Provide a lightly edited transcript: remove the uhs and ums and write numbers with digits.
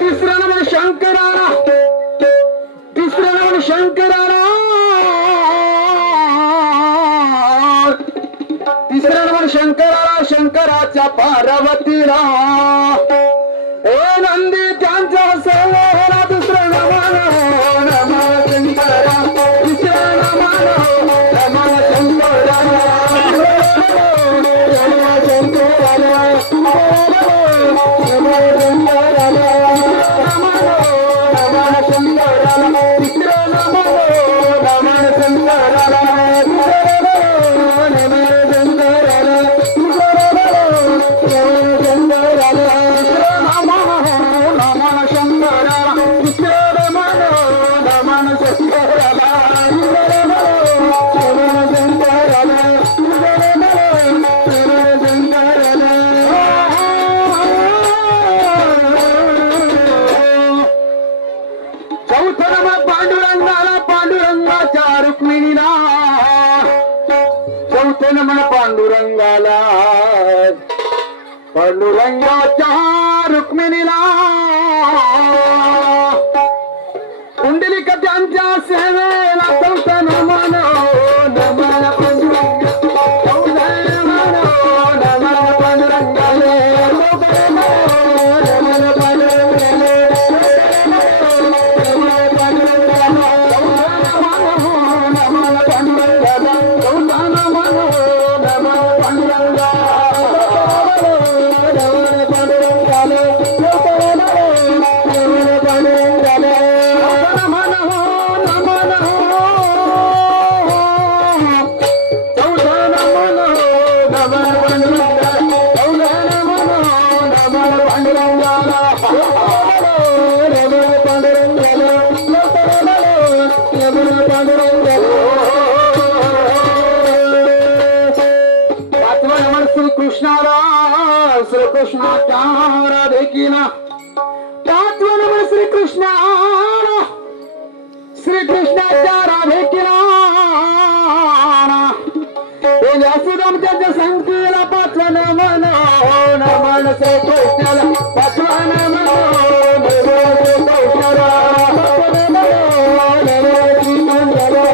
तिसरा नंबर शंकराला, तिसरा नंबर शंकराला, तिसरा नंबर शंकराला, शंकराच्या पार्वतीला ओ नंदी त्यांच्या सेवेला दुसरं नमन नम शंकरा, तिसरा नमन नम शंकराला, शंकराला पांडुरंगाला, पांडुरंगाच्या रुक्मिणीला, चौथे नमन पांडुरंगाला, पांडुरंगाच्या रुक्मिणीला, कुंडलिक त्यांच्या सेवेला चौथे नमन नमन पांडुरंग, चौथे नमन नमन पांडुरंगाले, नमन पांडुरंगाले, श्रीकृष्णाला, श्रीकृष्णाच्या राधेकीला, पाचवा नंबर श्रीकृष्णाला, श्रीकृष्णाच्या